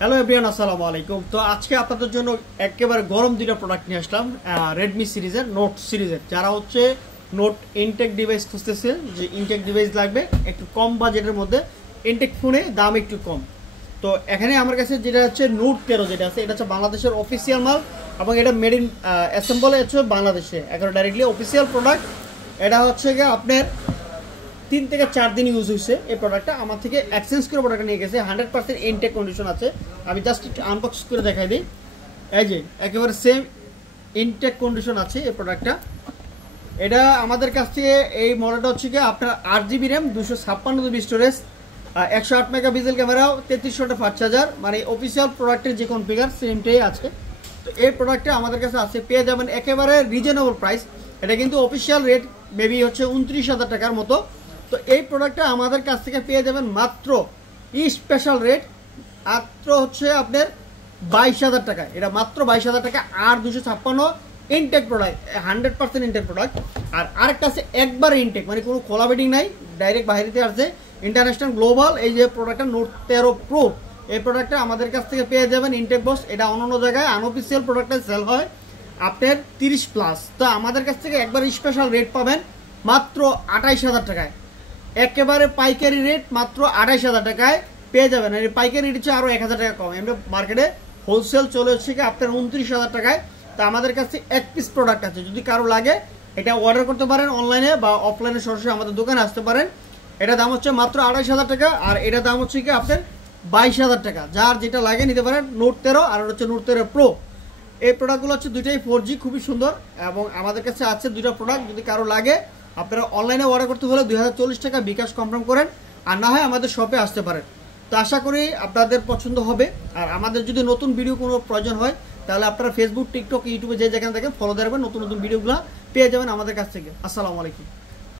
Hello everyone, আসসালামু আলাইকুম। তো আজকে আপনাদের জন্য একেবারে গরম দুইটা প্রোডাক্ট নিয়ে আসলাম রেডমি সিরিজের, নোট সিরিজের। যারা হচ্ছে নোট ইনটেক ডিভাইস খুঁজতেছে, যে ইনটেক ডিভাইস লাগবে একটু কম বাজেটের মধ্যে, ইনটেক ফোনে দাম একটু কম। তো এখানে আমার কাছে যেটা হচ্ছে নোট 13 যেটা আছে, এটা হচ্ছে বাংলাদেশের অফিসিয়াল মাল এবং এটা মেড ইন অ্যাসেম্বল হচ্ছে বাংলাদেশে, এখন ডাইরেক্টলি অফিসিয়াল প্রোডাক্ট। এটা হচ্ছে গিয়ে আপনার 3 থেকে 4 দিন ইউজ হয়েছে এই প্রোডাক্টটা। আমার থেকে এক্সচেঞ্জ করে প্রোডাক্ট নিয়ে গেছে, 100% ইনটেক কন্ডিশন আছে। আমি জাস্ট একটু আনবক্স করে দেখাই দিই। এই যে একেবারে সেম ইনটেক কন্ডিশন আছে এই প্রোডাক্টটা। এটা আমাদের কাছ থেকে এই মডেলটা হচ্ছে কি আপনার 8GB RAM, 256GB storage, 108 megapixel ক্যামেরাও, 3300 ফাস্ট চার্জার, মানে অফিসিয়াল প্রোডাক্টের যে কনফিগার সেমটাই আছে। তো এই প্রোডাক্টটা আমাদের কাছে আছে, পেয়ে যাবেন একেবারে রিজনেবল প্রাইস। এটা কিন্তু অফিসিয়াল রেট মেবি হচ্ছে 29,000 টাকার মতো। তো এই প্রোডাক্টটা আমাদের কাছ থেকে পেয়ে যাবেন মাত্র স্পেশাল রেট মাত্র হচ্ছে আপনার 22,000 টাকা। এটা মাত্র 22,000 টাকা। আর 256 ইনটেক প্রোডাক্ট, 100% ইনটেক প্রোডাক্ট। আর আরেকটা আছে একবারে ইনটেক, মানে কোনো কোলাবেটিং নাই, ডাইরেক্ট বাইরেতে আসছে, ইন্টারন্যাশনাল গ্লোবাল। এই যে প্রোডাক্টটা নোট 13 প্রো, এই প্রোডাক্টটা আমাদের কাছ থেকে পেয়ে যাবেন ইনটেক বক্স। এটা অন্য জায়গায় আনঅফিসিয়াল প্রোডাক্টে সেল হয় আপনার 30+। তো আমাদের কাছ থেকে একবার স্পেশাল রেট পাবেন মাত্র 28,000 টাকায়। একেবারে পাইকারি রেট মাত্র 28,000 টাকায় পেয়ে যাবেন। আর পাইকারি রেট হচ্ছে আরও 1,000 টাকা কম। এমনি মার্কেটে হোলসেল চলে হচ্ছে কি আপনার 29,000 টাকায়। তা আমাদের কাছে 1 পিস প্রোডাক্ট আছে, যদি কারো লাগে এটা অর্ডার করতে পারেন অনলাইনে বা অফলাইনে, সরাসরি আমাদের দোকানে আসতে পারেন। এটা দাম হচ্ছে মাত্র 28,000 টাকা। আর এটা দাম হচ্ছে কি আপনার 22,000 টাকা। যার যেটা লাগে নিতে পারেন। নোট 13 আর হচ্ছে নোট 13 প্রো, এই প্রোডাক্টগুলো হচ্ছে দুইটাই 4G, খুবই সুন্দর। এবং আমাদের কাছে আছে দুইটা প্রোডাক্ট, যদি কারো লাগে আপনারা অনলাইনে অর্ডার করতে হলে 2040 টাকা বিকাশ কনফার্ম করেন, আর না হয় আমাদের শপে আসতে পারেন। তো আশা করি আপনাদের পছন্দ হবে। আর আমাদের যদি নতুন ভিডিও কোনো প্রয়োজন হয় তাহলে আপনারা ফেসবুক, টিকটক, ইউটিউবে যে যেখানে দেখেন ফলো দিয়ে রাখবেন, নতুন নতুন ভিডিওগুলো পেয়ে যাবেন আমাদের কাছ থেকে। আসসালামু আলাইকুম।